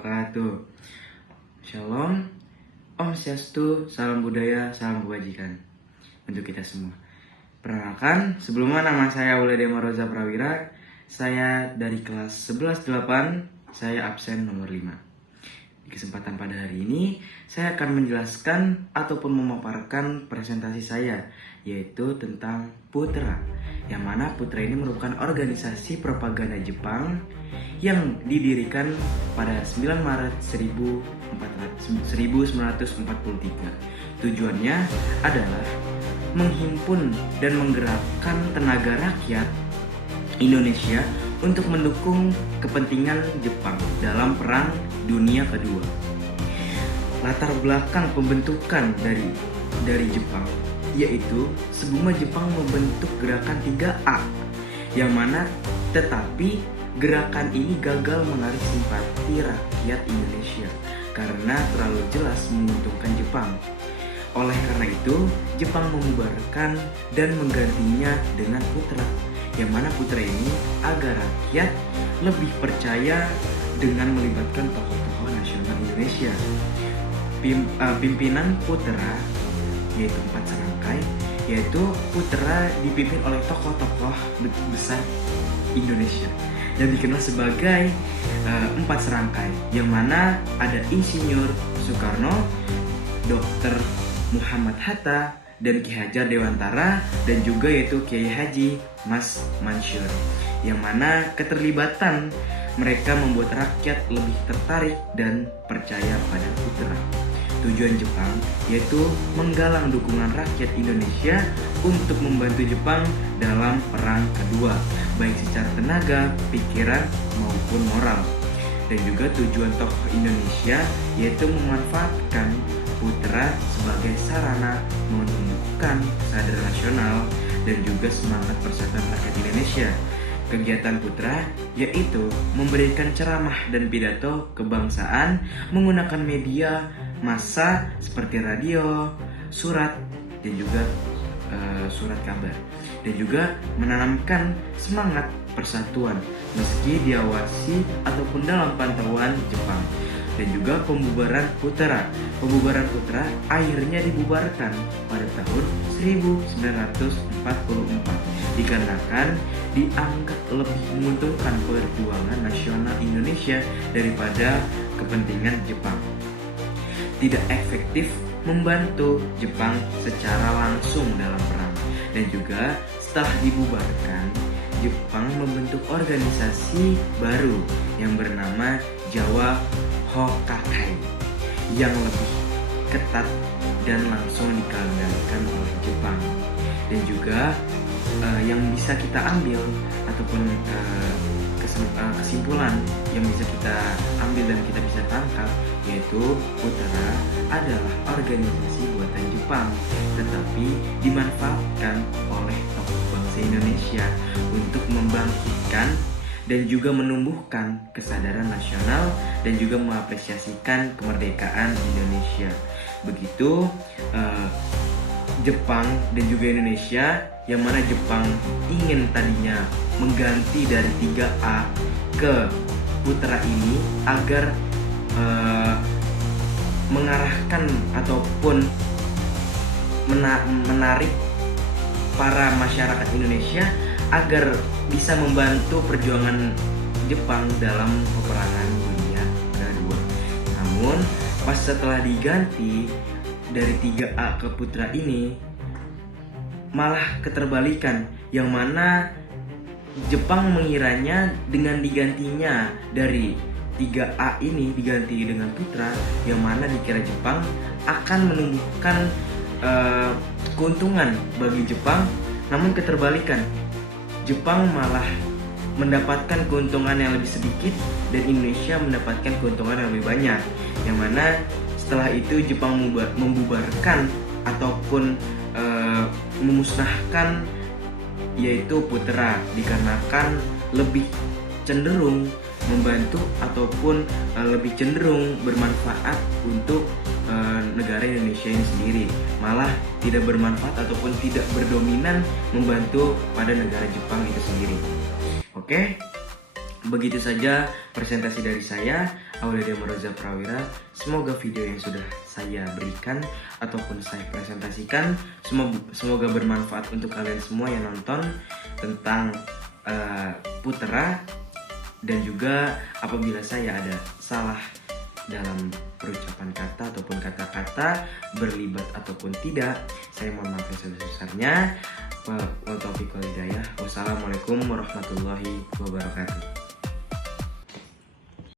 wabarakatuh. Shalom, Om Swastiastu, salam budaya, salam kebajikan untuk kita semua. Perkenalkan, sebelumnya nama saya Wuladema Roza Prawira. Saya dari kelas 11-8, saya absen nomor 5. Di kesempatan pada hari ini, saya akan menjelaskan ataupun memaparkan presentasi saya, yaitu tentang Putra. Yang mana Putra ini merupakan organisasi propaganda Jepang yang didirikan pada 9 Maret 1943. Tujuannya adalah menghimpun dan menggerakkan tenaga rakyat Indonesia untuk mendukung kepentingan Jepang dalam Perang Dunia Kedua. Latar belakang pembentukan dari Jepang yaitu sebelumnya Jepang membentuk gerakan 3A yang mana tetapi gerakan ini gagal menarik simpati rakyat Indonesia karena terlalu jelas menguntungkan Jepang. Oleh karena itu, Jepang membubarkan dan menggantinya dengan Putra, yang mana Putra ini agar rakyat lebih percaya dengan melibatkan tokoh-tokoh nasional Indonesia. Pimpinan Putra yaitu 4 serangkai, yaitu Putra dipimpin oleh tokoh-tokoh besar Indonesia yang dikenal sebagai 4 serangkai, yang mana ada Insinyur Soekarno, Dr. Muhammad Hatta, dan Ki Hajar Dewantara, dan juga yaitu Kiai Haji Mas Mansur, yang mana keterlibatan mereka membuat rakyat lebih tertarik dan percaya pada Putra. Tujuan Jepang yaitu menggalang dukungan rakyat Indonesia untuk membantu Jepang dalam Perang Kedua, baik secara tenaga, pikiran, maupun moral. Dan juga tujuan tokoh Indonesia yaitu memanfaatkan Putra sebagai sarana menumbuhkan kesadaran nasional dan juga semangat persatuan rakyat Indonesia. Kegiatan Putra yaitu memberikan ceramah dan pidato kebangsaan menggunakan media massa seperti radio, surat, dan juga surat kabar, dan juga menanamkan semangat persatuan meski diawasi ataupun dalam pantauan Jepang. Dan juga pembubaran Putra akhirnya dibubarkan pada tahun 1944 dikarenakan dianggap lebih menguntungkan perjuangan nasional Indonesia daripada kepentingan Jepang. Tidak efektif membantu Jepang secara langsung dalam perang. Dan juga setelah dibubarkan, Jepang membentuk organisasi baru yang bernama Jawa Hokakai yang lebih ketat dan langsung dikendalikan oleh Jepang. Dan juga yang bisa kita ambil ataupun kesimpulan yang bisa kita ambil dan kita bisa tangkap yaitu Putra adalah organisasi buatan Jepang tetapi dimanfaatkan oleh tokoh bangsa Indonesia untuk membangkitkan dan juga menumbuhkan kesadaran nasional dan juga mengapresiasikan kemerdekaan Indonesia. Begitu Jepang dan juga Indonesia, yang mana Jepang ingin tadinya mengganti dari 3A ke Putra ini agar mengarahkan ataupun menarik para masyarakat Indonesia agar bisa membantu perjuangan Jepang dalam peperangan dunia kedua. Namun pas setelah diganti dari 3A ke Putra ini malah keterbalikan, yang mana Jepang mengiranya dengan digantinya dari 3A ini diganti dengan Putra, yang mana dikira Jepang akan menumbuhkan keuntungan bagi Jepang. Namun keterbalikan, Jepang malah mendapatkan keuntungan yang lebih sedikit dan Indonesia mendapatkan keuntungan yang lebih banyak, yang mana setelah itu Jepang membubarkan ataupun memusnahkan yaitu Putra dikarenakan lebih cenderung membantu ataupun lebih cenderung bermanfaat untuk negara Indonesia ini sendiri, malah tidak bermanfaat ataupun tidak berdominan membantu pada negara Jepang itu sendiri. Oke, Begitu saja presentasi dari saya, Aulia Moroza Prawira. Semoga video yang sudah saya berikan ataupun saya presentasikan semoga bermanfaat untuk kalian semua yang nonton tentang Putra. Dan juga apabila saya ada salah dalam perucapan kata ataupun kata-kata berlibat ataupun tidak, saya mohon maaf yang sebesar-besarnya. Wassalamualaikum warahmatullahi wabarakatuh.